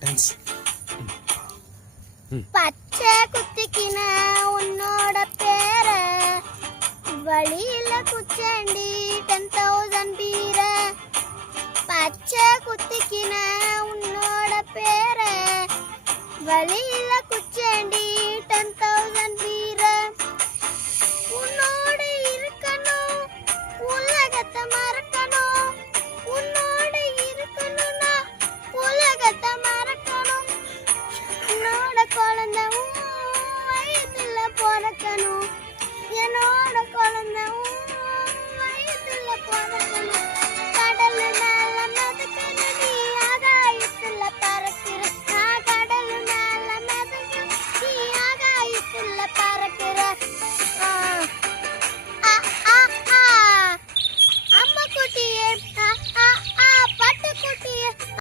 Dance. பச்சை குத்திக்கின உன்னோட பேர வழியில குச்சண்டி 10,000 பீர. பச்சை குத்திக்கின உன்னோட பேர வழியில